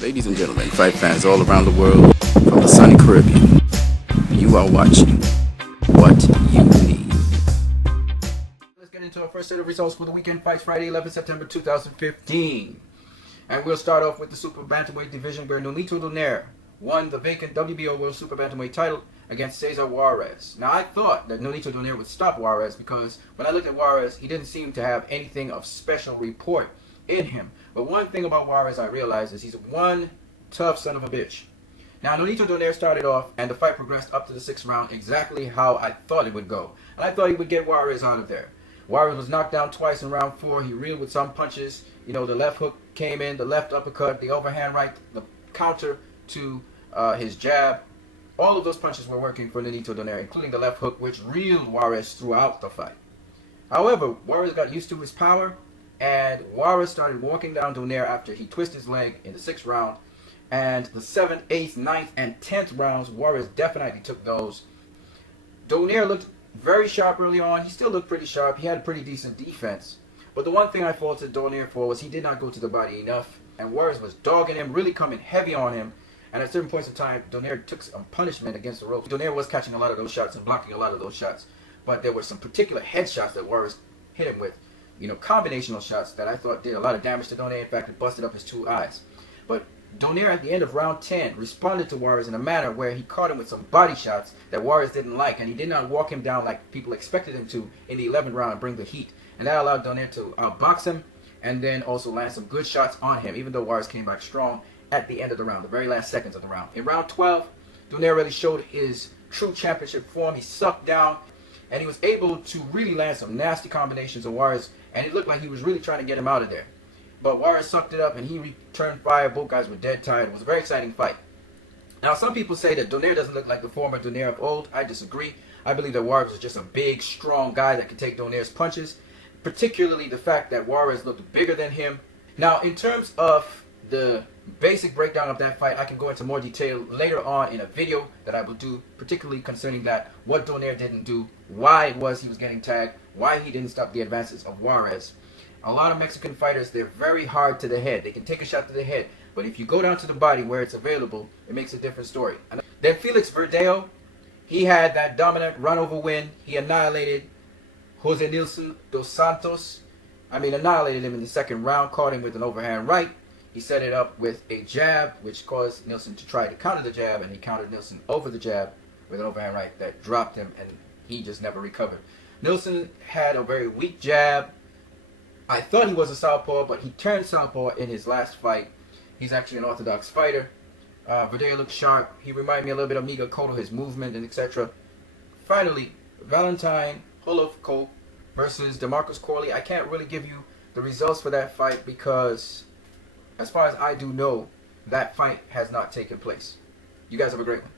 Ladies and gentlemen, fight fans all around the world, from the sunny Caribbean, you are watching What You Need. Let's get into our first set of results for the weekend fights, Friday, 11 September 2015. And we'll start off with the Super Bantamweight division where Nonito Donaire won the vacant WBO World Super Bantamweight title against Cesar Juarez. Now, I thought that Nonito Donaire would stop Juarez because when I looked at Juarez, he didn't seem to have anything of special report in him. But one thing about Juarez I realized is he's one tough son of a bitch. Now, Nonito Donaire started off, and the fight progressed up to the 6th round exactly how I thought it would go. And I thought he would get Juarez out of there. Juarez was knocked down twice in round 4. He reeled with some punches. You know, the left hook came in, the left uppercut, the overhand right, the counter to his jab. All of those punches were working for Nonito Donaire, including the left hook, which reeled Juarez throughout the fight. However, Juarez got used to his power, and Juarez started walking down Donaire after he twisted his leg in the 6th round. And the 7th, 8th, 9th, and 10th rounds, Juarez definitely took those. Donaire looked very sharp early on. He still looked pretty sharp. He had a pretty decent defense. But the one thing I faulted Donaire for was he did not go to the body enough. And Juarez was dogging him, really coming heavy on him. And at certain points in time, Donaire took some punishment against the ropes. Donaire was catching a lot of those shots and blocking a lot of those shots. But there were some particular headshots that Juarez hit him with. You know, combinational shots that I thought did a lot of damage to Donaire. In fact, it busted up his 2 eyes. But Donaire at the end of round 10 responded to Juarez in a manner where he caught him with some body shots that Juarez didn't like, and he did not walk him down like people expected him to in the 11th round and bring the heat. And that allowed Donaire to outbox him and then also land some good shots on him, even though Juarez came back strong at the end of the round, the very last seconds of the round. In round 12, Donaire really showed his true championship form. He sucked down, and he was able to really land some nasty combinations of Juarez, and it looked like he was really trying to get him out of there. But Juarez sucked it up, and he returned fire. Both guys were dead tired. It was a very exciting fight. Now, some people say that Donaire doesn't look like the former Donaire of old. I disagree. I believe that Juarez was just a big, strong guy that could take Donaire's punches, particularly the fact that Juarez looked bigger than him. Now, in terms of the basic breakdown of that fight, I can go into more detail later on in a video that I will do, particularly concerning that, what Donaire didn't do, why it was he was getting tagged, why he didn't stop the advances of Juarez. A lot of Mexican fighters, they're very hard to the head. They can take a shot to the head, but if you go down to the body where it's available, it makes a different story. And then Felix Verdejo, he had that dominant run-over win. He annihilated Jose Nilson dos Santos. Annihilated him in the 2nd round, caught him with an overhand right. He set it up with a jab, which caused Nilson to try to counter the jab, and he countered Nilson over the jab with an overhand right that dropped him, and he just never recovered. Nilson had a very weak jab. I thought he was a southpaw, but he turned southpaw in his last fight. He's actually an orthodox fighter. Verdejo looked sharp. He reminded me a little bit of Miguel Cotto, his movement and etc. Finally, Valentin Golovkin versus DeMarcus Corley. I can't really give you the results for that fight because, as far as I do know, that fight has not taken place. You guys have a great one.